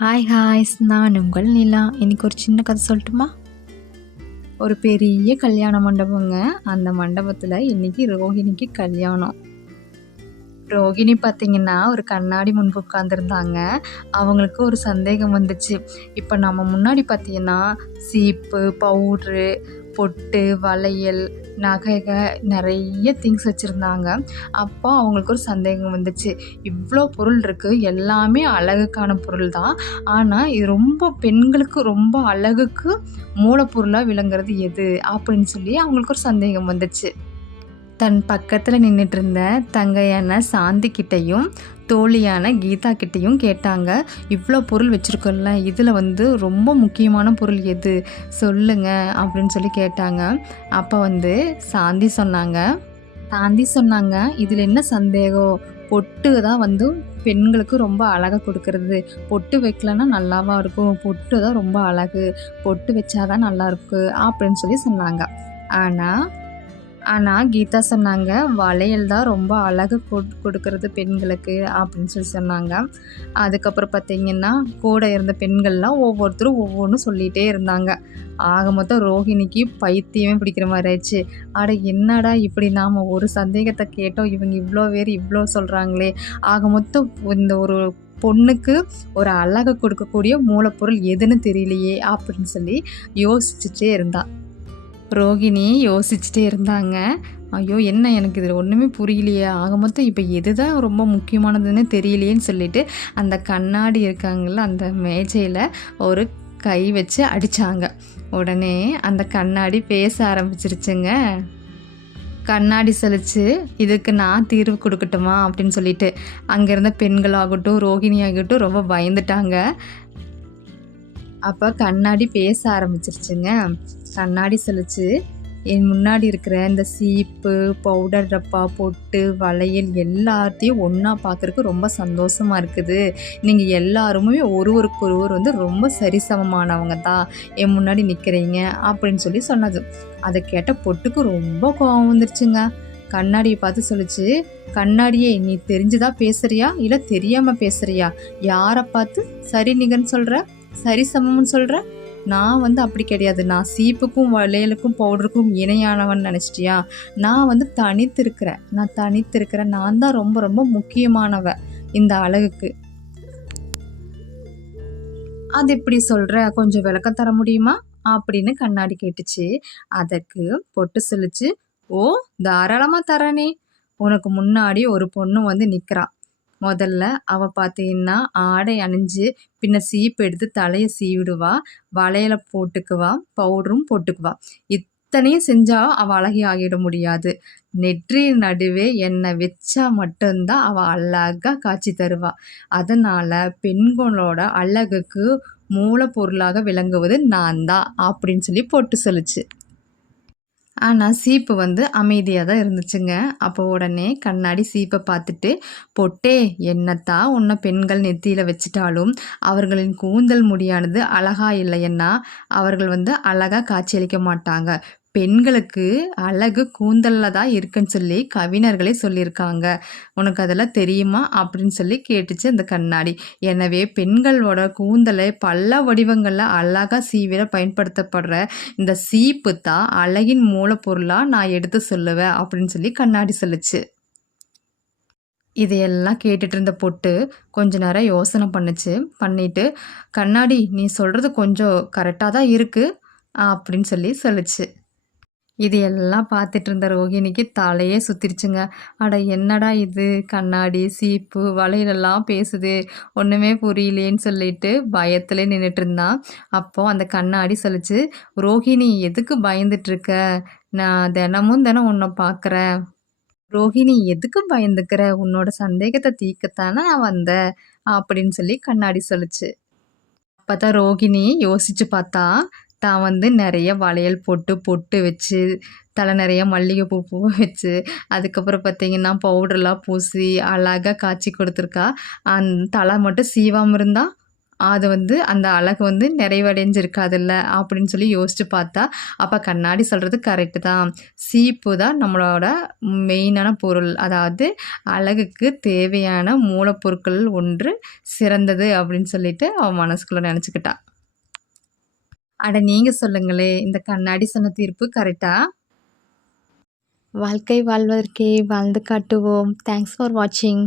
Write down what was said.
Hi ஹாய்ஸ், நான் உங்கள் நிலா. இன்னைக்கு ஒரு சின்ன கதை சொல்லட்டுமா? ஒரு பெரிய கல்யாண மண்டபங்க. அந்த மண்டபத்தில் இன்னைக்கு ரோஹிணிக்கு கல்யாணம். ரோகிணி பார்த்தீங்கன்னா ஒரு கண்ணாடி முன்பு உட்காந்துருந்தாங்க. அவங்களுக்கு ஒரு சந்தேகம் வந்துச்சு. இப்போ நம்ம முன்னாடி பார்த்தீங்கன்னா சீப்பு, பவுட்ரு, பொட்டு, வளையல், நகைக நிறைய திங்ஸ் வச்சுருந்தாங்க. அப்போ அவங்களுக்கு ஒரு சந்தேகம் வந்துச்சு. இவ்வளோ பொருள் இருக்குது, எல்லாமே அழகுக்கான பொருள் தான். ஆனால் இது ரொம்ப பெண்களுக்கு ரொம்ப அழகுக்கு மூலப்பொருளாக விளங்குறது எது அப்படின்னு சொல்லி அவங்களுக்கு ஒரு சந்தேகம் வந்துச்சு. தன் பக்கத்தில் நின்றுட்டு இருந்த தங்கையான சாந்தி கிட்டையும் தோழியான கீதா கிட்டையும் கேட்டாங்க. இவ்வளோ பொருள் வச்சுருக்கோம்ல, இதில் ரொம்ப முக்கியமான பொருள் எது சொல்லுங்க அப்படின்னு சொல்லி கேட்டாங்க. அப்போ சாந்தி சொன்னாங்க, இதில் என்ன சந்தேகம், பொட்டு தான் பெண்களுக்கு ரொம்ப அழகாக கொடுக்கறது. பொட்டு வைக்கலன்னா நல்லாவா இருக்கும், பொட்டு தான் ரொம்ப அழகு, பொட்டு வச்சாதான் நல்லா இருக்கு அப்படின்னு சொல்லி சொன்னாங்க. ஆனால் கீதா சொன்னாங்க, வளையல் தான் ரொம்ப அழகு கொடுக்கறது பெண்களுக்கு அப்படின்னு சொல்லி சொன்னாங்க. அதுக்கப்புறம் பார்த்திங்கன்னா கூட இருந்த பெண்கள்லாம் ஒவ்வொருத்தரும் ஒவ்வொன்றும் சொல்லிகிட்டே இருந்தாங்க. ஆக மொத்தம் ரோஹிணிக்கு பைத்தியமே பிடிக்கிற மாதிரி ஆயிடுச்சு. அட என்னடா இப்படி நாம் ஒரு சந்தேகத்தை கேட்டோம், இவங்க இவ்வளோ பேர் இவ்வளோ சொல்கிறாங்களே, ஆக மொத்தம் இந்த ஒரு பொண்ணுக்கு ஒரு அழகை கொடுக்கக்கூடிய மூலப்பொருள் எதுன்னு தெரியலையே அப்படின்னு சொல்லி யோசிச்சுட்டே இருந்தா. ரோகிணி யோசிச்சுட்டே இருந்தாங்க. ஐயோ என்ன, எனக்கு இதில் ஒன்றுமே புரியலையே, ஆக மொத்தம் இப்போ எது தான் ரொம்ப முக்கியமானதுன்னு தெரியலையேன்னு சொல்லிட்டு அந்த கண்ணாடி இருக்காங்கள்ல, அந்த மேஜையில் ஒரு கை வச்சு அடித்தாங்க. உடனே அந்த கண்ணாடி பேச ஆரம்பிச்சிருச்சுங்க. கண்ணாடி சொல்லிச்சு, இதுக்கு நான் தீர்வு கொடுக்கட்டுமா அப்படின்னு சொல்லிட்டு. அங்கே இருந்த பெண்களாகட்டும் ரோகிணி ஆகட்டும் ரொம்ப பயந்துட்டாங்க. அப்போ கண்ணாடி பேச ஆரம்பிச்சிருச்சுங்க. கண்ணாடி சொல்லிச்சு, என் முன்னாடி இருக்கிற இந்த சீப்பு, பவுடர் டப்பா, பொட்டு, வளையல் எல்லாத்தையும் ஒன்றா பார்க்குறக்கு ரொம்ப சந்தோஷமாக இருக்குது. நீங்கள் எல்லாருமே ஒருவருக்கொருவர் ரொம்ப சரிசமமானவங்க தான் என் முன்னாடி நிற்கிறீங்க அப்படின்னு சொல்லி சொன்னது. அதை கேட்ட பொட்டுக்கு ரொம்ப கோபம் வந்துருச்சுங்க. கண்ணாடியை பார்த்து சொல்லிச்சு, கண்ணாடியே நீ தெரிஞ்சுதான் பேசுறியா இல்லை தெரியாமல் பேசுறியா? யாரை பார்த்து சரி நிகர்ன்னு சொல்கிற, சரி சமம்னு சொல்கிற? நான் அப்படி கிடையாது. நான் சீப்புக்கும் வளையலுக்கும் பவுடருக்கும் இணையானவன் நினச்சிட்டியா? நான் தனித்திருக்கிறேன். நான் தான் ரொம்ப ரொம்ப முக்கியமானவ இந்த அழகுக்கு. அது எப்படி சொல்கிற, கொஞ்சம் விளக்கம் தர முடியுமா அப்படின்னு கண்ணாடி கேட்டுச்சு. அதற்கு பொட்டு சொல்லிச்சு, ஓ தாராளமாக தரனே. உனக்கு முன்னாடி ஒரு பொண்ணு நிற்கிறான். முதல்ல அவள் பார்த்தீங்கன்னா ஆடை அணிஞ்சு பின்ன சீப்பு எடுத்து தலையை சீவிடுவா, வளையலை போட்டுக்குவா, பவுடரும் போட்டுக்குவா. இத்தனையும் செஞ்சால் அவள் அழகி ஆகிட முடியாது. நெற்றி நடுவே எண்ணெய் வச்சா மட்டும்தான் அவள் அழகாக காட்சி தருவா. அதனால் பெண்களோட அழகுக்கு மூலப்பொருளாக விளங்குவது நான் தான் அப்படின்னு சொல்லி போட்டு சொல்லிச்சு. ஆனால் சீப்பு அமைதியாக தான் இருந்துச்சுங்க. அப்போ உடனே கண்ணாடி சீப்பை பார்த்துட்டு, பொட்டே என்னத்தான் உன்னை பெண்கள் நெத்தியில் வச்சிட்டாலும் அவர்களின் கூந்தல் முடியானது அழகா இல்லைன்னா அவர்கள் அழகாக காட்சியளிக்க மாட்டாங்க. பெண்களுக்கு அழகு கூந்தலில் தான் இருக்குன்னு சொல்லி கவிஞர்களே சொல்லியிருக்காங்க. உனக்கு அதெல்லாம் தெரியுமா அப்படின்னு சொல்லி கேட்டுச்சு அந்த கண்ணாடி. எனவே பெண்களோட கூந்தலை பல வடிவங்களில் அழகாக சீவிர பயன்படுத்தப்படுற இந்த சீப்பு தான் அழகின் மூலப்பொருளாக நான் எடுத்து சொல்லுவேன் அப்படின்னு சொல்லி கண்ணாடி சொல்லுச்சு. இதையெல்லாம் கேட்டுட்டு இருந்த பொட்டு கொஞ்ச நேரம் யோசனை பண்ணிட்டு, கண்ணாடி நீ சொல்கிறது கொஞ்சம் கரெக்டாக தான் இருக்குது அப்படின்னு சொல்லி சொல்லிச்சு. இது எல்லாம் பார்த்துட்டு இருந்த ரோகிணிக்கு தலையே சுத்திருச்சுங்க. அட என்னடா இது, கண்ணாடி சீப்பு வளையலெல்லாம் பேசுது, ஒன்றுமே புரியலேன்னு சொல்லிட்டு பயத்தில் நின்றுட்டு இருந்தான். அப்போது அந்த கண்ணாடி சொல்லிச்சு, ரோஹிணி எதுக்கு பயந்துட்டுருக்க, நான் தினம் உன்னை பார்க்குறேன். ரோஹிணி எதுக்கு பயந்துக்கிற, உன்னோட சந்தேகத்தை தீர்க்கத்தானே நான் வந்தேன் அப்படின்னு சொல்லி கண்ணாடி சொல்லிச்சு. அப்போ தான் ரோகிணி யோசிச்சு பார்த்தா, தான் நிறைய வளையல் போட்டு பொட்டு வச்சு தலை நிறைய மல்லிகைப்பூ பூ வச்சு அதுக்கப்புறம் பார்த்திங்கன்னா பவுடர்லாம் பூசி அழகாக காய்ச்சி கொடுத்துருக்கா. அந்த தலை மட்டும் சீவாமல் இருந்தால் அது வந்து அந்த அழகு வந்து நிறைவடைஞ்சிருக்காதுல்ல அப்படின்னு சொல்லி யோசிச்சு பார்த்தா, அப்போ கண்ணாடி சொல்கிறது கரெக்டு தான். சீப்பு தான் நம்மளோட மெயினான பொருள். அதாவது அழகுக்கு தேவையான மூலப்பொருட்கள் ஒன்று சிறந்தது அப்படின்னு சொல்லிட்டு அவன் மனசுக்குள்ளே நினச்சிக்கிட்டா. அட நீங்கள் சொல்லுங்களே, இந்த கண்ணாடி சொன்ன தீர்ப்பு கரெக்டா? வாழ்க்கை வாழ்வதற்கே வாழ்ந்து காட்டுவோம். தேங்க்ஸ் ஃபார் வாட்சிங்.